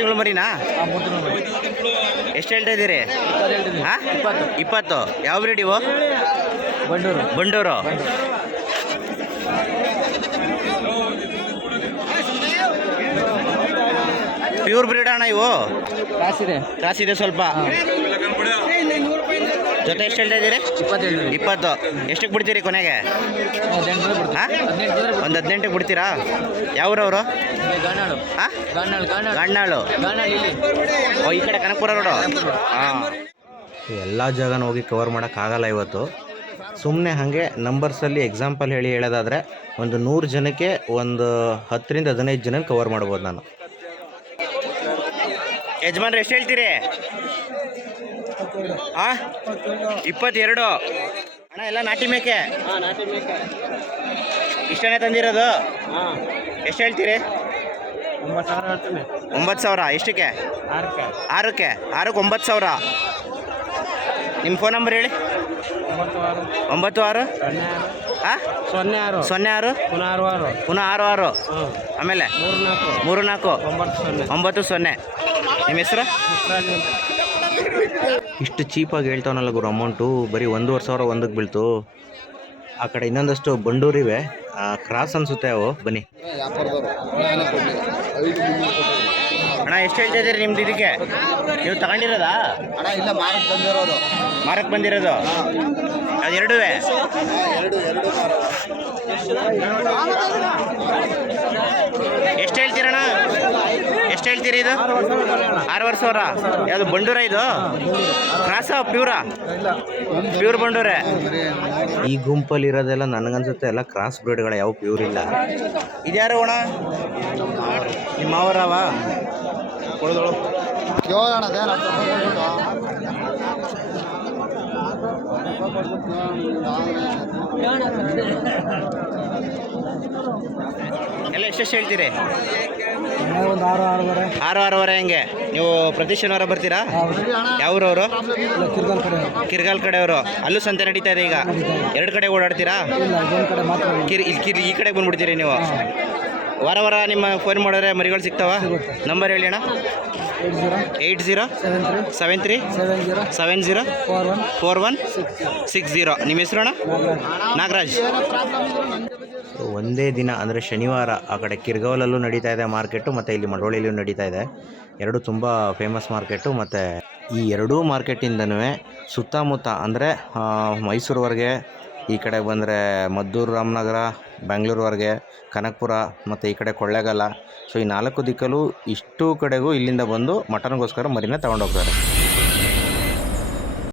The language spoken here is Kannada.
ತಿಂಗಳು ಮರಿನಾ? ಎಷ್ಟು ಹೇಳ್ತಾ ಇದ್ದೀರಿ? ಹಾಂ 20. ಯಾವ ಬ್ರೀಡ್ ಇವು? ಬಂಡೂರು. ಪ್ಯೂರ್ ಬ್ರೀಡ್ ಅಣ್ಣ ಇವು? ಕ್ರಾಸ್ ಇದೆ ಸ್ವಲ್ಪ. ಜೊತೆ ಎಷ್ಟು ಹೇಳ್ತಾ ಇದ್ದೀರಿ? 20. ಎಷ್ಟಕ್ಕೆ ಬಿಡ್ತೀರಿ ಕೊನೆಗೆ? ಹಾಂ ಒಂದು 18ಕ್ಕೆ ಬಿಡ್ತೀರಾ? ಯಾವ್ರವರು? ಗಾಣಾಳು. ಓ ಈ ಕಡೆ ಕನಕಪುರ ರೋಡು. ಹಾಂ ಎಲ್ಲ ಜಾಗನ ಹೋಗಿ ಕವರ್ ಮಾಡೋಕ್ಕಾಗಲ್ಲ ಇವತ್ತು. ಸುಮ್ಮನೆ ಹಾಗೆ ನಂಬರ್ಸಲ್ಲಿ ಎಕ್ಸಾಂಪಲ್ ಹೇಳೋದಾದರೆ ಒಂದು 100 ಜನಕ್ಕೆ ಒಂದು 10 ರಿಂದ 15 ಜನ ಕವರ್ ಮಾಡ್ಬೋದು ನಾನು. ಯಜಮಾನ್ರು ಎಷ್ಟು ಹೇಳ್ತೀರಿ? ಹಾಂ 22. ಅಣ್ಣ ಎಲ್ಲ ನಾಟಿ ಮೇಕೆ? ಇಷ್ಟನೇ ತಂದಿರೋದು? ಎಷ್ಟು ಹೇಳ್ತೀರಿ? 9,000. ಎಷ್ಟಕ್ಕೆ? 6ಕ್ಕೆ 9,000. ನಿಮ್ಮ ಫೋನ್ ನಂಬರ್ ಹೇಳಿ. 96 ಹಾಂ 06 ಪುನಃ 66 ಆಮೇಲೆ 34 90. ನಿಮ್ಮ ಹೆಸರು? ಇಷ್ಟು ಚೀಪಾಗಿ ಹೇಳ್ತಾವನಲ್ಲ ಗುರು ಅಮೌಂಟು. ಬರೀ 1,500 ಒಂದಕ್ಕೆ ಬೀಳ್ತು. ಆ ಕಡೆ ಇನ್ನೊಂದಷ್ಟು ಬಂಡೂರಿವೆ, ಕ್ರಾಸ್ ಅನಿಸುತ್ತೆ ಅವು. ಬನ್ನಿ ಅಣ್ಣ. ಎಷ್ಟು ಹೇಳ್ತಾ ಇದ್ದೀರಿ ನಿಮ್ದು ಇದಕ್ಕೆ? ನೀವು ತಗೊಂಡಿರೋದಾ? ಇಲ್ಲ, ಮಾರಕ್ಕೆ ಬಂದಿರೋದು ಅದು ಎರಡುವೇ? ಎಷ್ಟು ಹೇಳ್ತೀರಣ್ಣ? ಎಷ್ಟು ಹೇಳ್ತೀರಿ ಇದು? 6,500. ಯಾವುದು ಬಂಡೂರ ಇದು? ಕ್ರಾಸ ಪ್ಯೂರ್ ಬಂಡೂರೆ. ಈ ಗುಂಪಲ್ಲಿ ಇರೋದೆಲ್ಲ ನನಗನ್ಸುತ್ತೆ ಎಲ್ಲ ಕ್ರಾಸ್ ಬ್ರೀಡ್ಗಳು, ಯಾವ ಪ್ಯೂರ್ ಇಲ್ಲ. ಇದ್ಯಾರು ಅಣ್ಣ? ನಿಮ್ಮ ಅವರವ? ಎಲ್ಲ ಎಷ್ಟೆಷ್ಟು ಹೇಳ್ತೀರಿ? 6-6.5 ಹೆಂಗೆ? ನೀವು ಪ್ರತಿ ಶನಿವಾರ ಬರ್ತೀರಾ? ಯಾವ್ರವರು? ಕಿರ್ಗಾಲ್ ಕಡೆಯವರು. ಅಲ್ಲೂ ಸಂತೆ ನಡೀತಾ ಇದೆ ಈಗ? 2 ಕಡೆ ಓಡಾಡ್ತೀರಾ? ಈ ಕಡೆಗೆ ಬಂದ್ಬಿಡ್ತೀರಿ ನೀವು? ವಾರ ನಿಮ್ಮ ಫೋನ್ ಮಾಡಿದ್ರೆ ಮರಿಗಳು ಸಿಗ್ತಾವ? ನಂಬರ್ ಹೇಳಿ ಅಣ್ಣ. 8073704160. ನಿಮ್ಮ ಹೆಸರು ಅಣ್ಣ? ನಾಗರಾಜ್. ಒಂದೇ ದಿನ ಅಂದರೆ ಶನಿವಾರ ಆ ಕಡೆ ಕಿರ್ಗಾವಲಲ್ಲೂ ನಡೀತಾ ಇದೆ ಮಾರ್ಕೆಟು, ಮತ್ತು ಇಲ್ಲಿ ಮಳವಳ್ಳಿಯಲ್ಲೂ ನಡೀತಾ ಇದೆ. ಎರಡು ತುಂಬ ಫೇಮಸ್ ಮಾರ್ಕೆಟು. ಮತ್ತು ಈ ಎರಡೂ ಮಾರ್ಕೆಟಿಂದನೂ ಸುತ್ತಮುತ್ತ ಅಂದರೆ ಮೈಸೂರುವರೆಗೆ, ಈ ಕಡೆ ಬಂದರೆ ಮದ್ದೂರು, ರಾಮನಗರ, ಬೆಂಗಳೂರುವರೆಗೆ, ಕನಕಪುರ ಮತ್ತು ಈ ಕಡೆ ಕೊಳ್ಳೇಗಾಲ. ಸೊ ಈ 4 ದಿಕ್ಕಲ್ಲೂ ಇಷ್ಟು ಕಡೆಗೂ ಇಲ್ಲಿಂದ ಬಂದು ಮಟನ್ಗೋಸ್ಕರ ಮರಿನ ತಗೊಂಡೋಗ್ತಾರೆ.